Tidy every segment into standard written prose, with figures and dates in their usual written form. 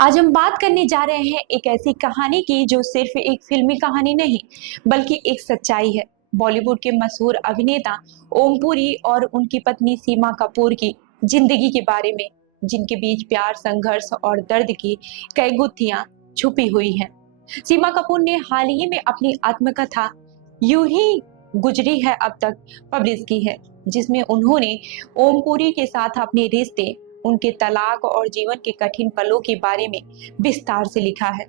आज हम बात करने जा रहे हैं एक ऐसी कहानी की जो सिर्फ एक फिल्मी कहानी नहीं बल्कि एक सच्चाई है। बॉलीवुड के मशहूर अभिनेता ओम पुरी और उनकी पत्नी सीमा कपूर की जिंदगी के बारे में, जिनके बीच प्यार, संघर्ष और दर्द की कई गुत्थियां छुपी हुई हैं। सीमा कपूर ने हाल ही में अपनी आत्मकथा यूं ही गुजरी है अब तक पब्लिश की है, जिसमें उन्होंने ओम पुरी के साथ अपने रिश्ते, उनके तलाक और जीवन के कठिन पलों के बारे में विस्तार से लिखा है।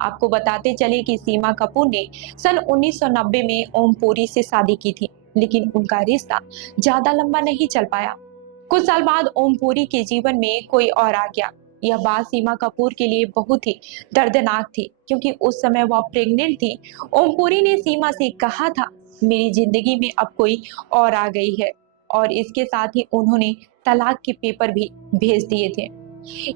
आपको बताते चले कि सीमा कपूर ने सन 1990 में ओम पुरी से शादी की थी, लेकिन उनका रिश्ता ज्यादा लंबा नहीं चल पाया। कुछ साल बाद ओम पुरी के जीवन में कोई और आ गया। यह बात सीमा कपूर के लिए बहुत ही दर्दनाक थी, क्योंकि उस समय वह प्रेग्नेंट थी। ओम पुरी ने सीमा से कहा था, मेरी जिंदगी में अब कोई और आ गई है, और इसके साथ ही उन्होंने तलाक के पेपर भी भेज दिए थे।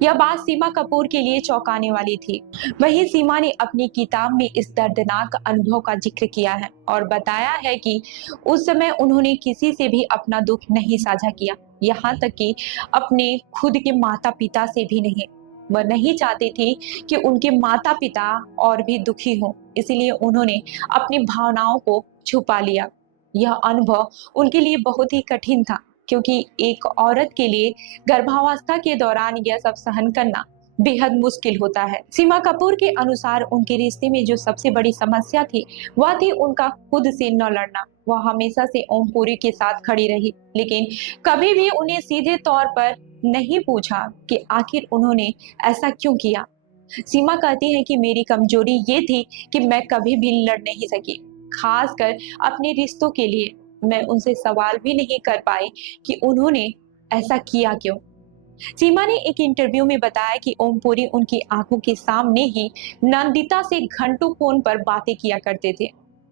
यह बात सीमा कपूर के लिए चौंकाने वाली थी। वहीं सीमा ने अपनी किताब में इस दर्दनाक अनुभव का जिक्र किया है और बताया है कि उस समय उन्होंने किसी से भी अपना दुख नहीं साझा किया, यहाँ तक कि अपने खुद के माता पिता से भी नहीं। वह नहीं चाहती थी कि उनके माता पिता और भी दुखी हों, इसलिए उन्होंने अपनी भावनाओं को छुपा लिया। यह अनुभव उनके लिए बहुत ही कठिन था, क्योंकि एक औरत के लिए गर्भावस्था के दौरान यह सब सहन करना बेहद मुश्किल होता है। सीमा कपूर के अनुसार उनके रिश्ते में जो सबसे बड़ी समस्या थी वह थी उनका खुद से न लड़ना। वह हमेशा से ओम पुरी के साथ खड़ी रही, लेकिन कभी भी उन्हें सीधे तौर पर नहीं पूछा कि आखिर उन्होंने ऐसा क्यों किया। सीमा कहती है कि मेरी कमजोरी ये थी कि मैं कभी भी लड़ नहीं सकी, खासकर अपने रिश्तों के लिए। मैं उनसे सवाल भी नहीं कर पाई कि उन्होंने ऐसा किया क्यों। सीमा ने एक इंटरव्यू में बताया कि ओम पुरी उनकी आंखों के सामने ही नंदिता से घंटों फोन पर बातें किया करते थे,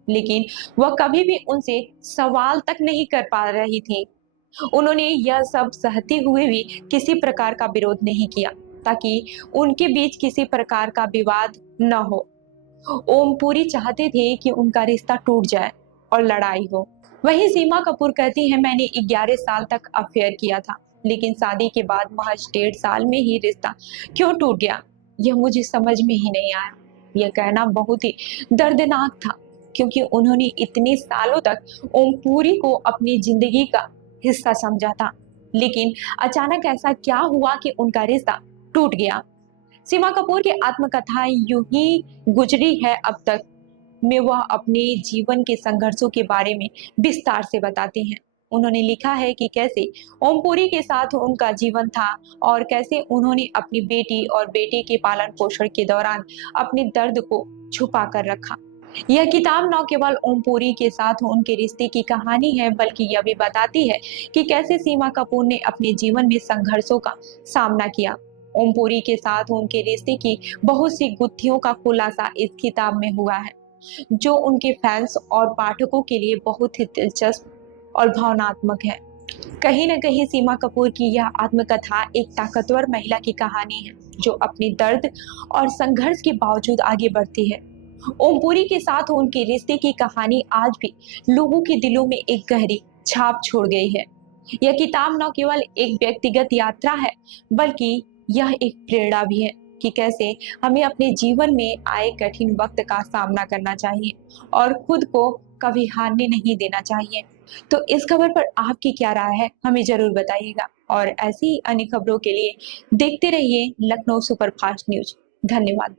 लेकिन वह कभी भी उनसे सवाल तक नहीं कर पा रही थी। उन्होंने यह सब सहते हुए भी किसी प्रकार का विरोध नहीं किया, ताकि उनके बीच किसी प्रकार का विवाद न हो। ओम पुरी चाहते थे कि उनका रिश्ता टूट जाए और लड़ाई हो। वहीं सीमा कपूर कहती है, मैंने 11 साल तक अफेयर किया था, लेकिन शादी के बाद महज 1.5 साल में ही रिश्ता क्यों टूट गया, यह मुझे समझ में ही नहीं आया। यह कहना बहुत ही दर्दनाक था, क्योंकि उन्होंने इतने सालों तक ओम पुरी को अपनी जिंदगी का हिस्सा समझा था, लेकिन अचानक ऐसा क्या हुआ कि उनका रिश्ता टूट गया। सीमा कपूर की आत्मकथाएं यूं ही गुजरी है अब तक में वह अपने जीवन के संघर्षों के बारे में विस्तार से बताते हैं। उन्होंने लिखा है कि कैसे ओम पुरी के साथ उनका जीवन था और कैसे उन्होंने अपनी बेटी और बेटे के पालन पोषण के दौरान अपने दर्द को छुपा कर रखा। यह किताब न केवल ओम पुरी के साथ उनके रिश्ते की कहानी है, बल्कि यह भी बताती है कि कैसे सीमा कपूर ने अपने जीवन में संघर्षों का सामना किया। ओम पुरी के साथ उनके रिश्ते की बहुत सी गुत्थियों का खुलासा इस किताब में हुआ है, जो उनके फैंस और पाठकों के लिए बहुत ही दिलचस्प और भावनात्मक है। कहीं न कहीं सीमा कपूर की यह आत्मकथा एक ताकतवर महिला की कहानी है, जो अपने दर्द और संघर्ष के बावजूद आगे बढ़ती है। ओम पुरी के साथ उनके रिश्ते की कहानी आज भी लोगों के दिलों में एक गहरी छाप छोड़ गई है। यह किताब न केवल एक व्यक्तिगत यात्रा है, बल्कि यह एक प्रेरणा भी है कि कैसे हमें अपने जीवन में आए कठिन वक्त का सामना करना चाहिए और खुद को कभी हारने नहीं देना चाहिए। तो इस खबर पर आपकी क्या राय है, हमें जरूर बताइएगा, और ऐसी ही अन्य खबरों के लिए देखते रहिए लखनऊ सुपरफास्ट न्यूज। धन्यवाद।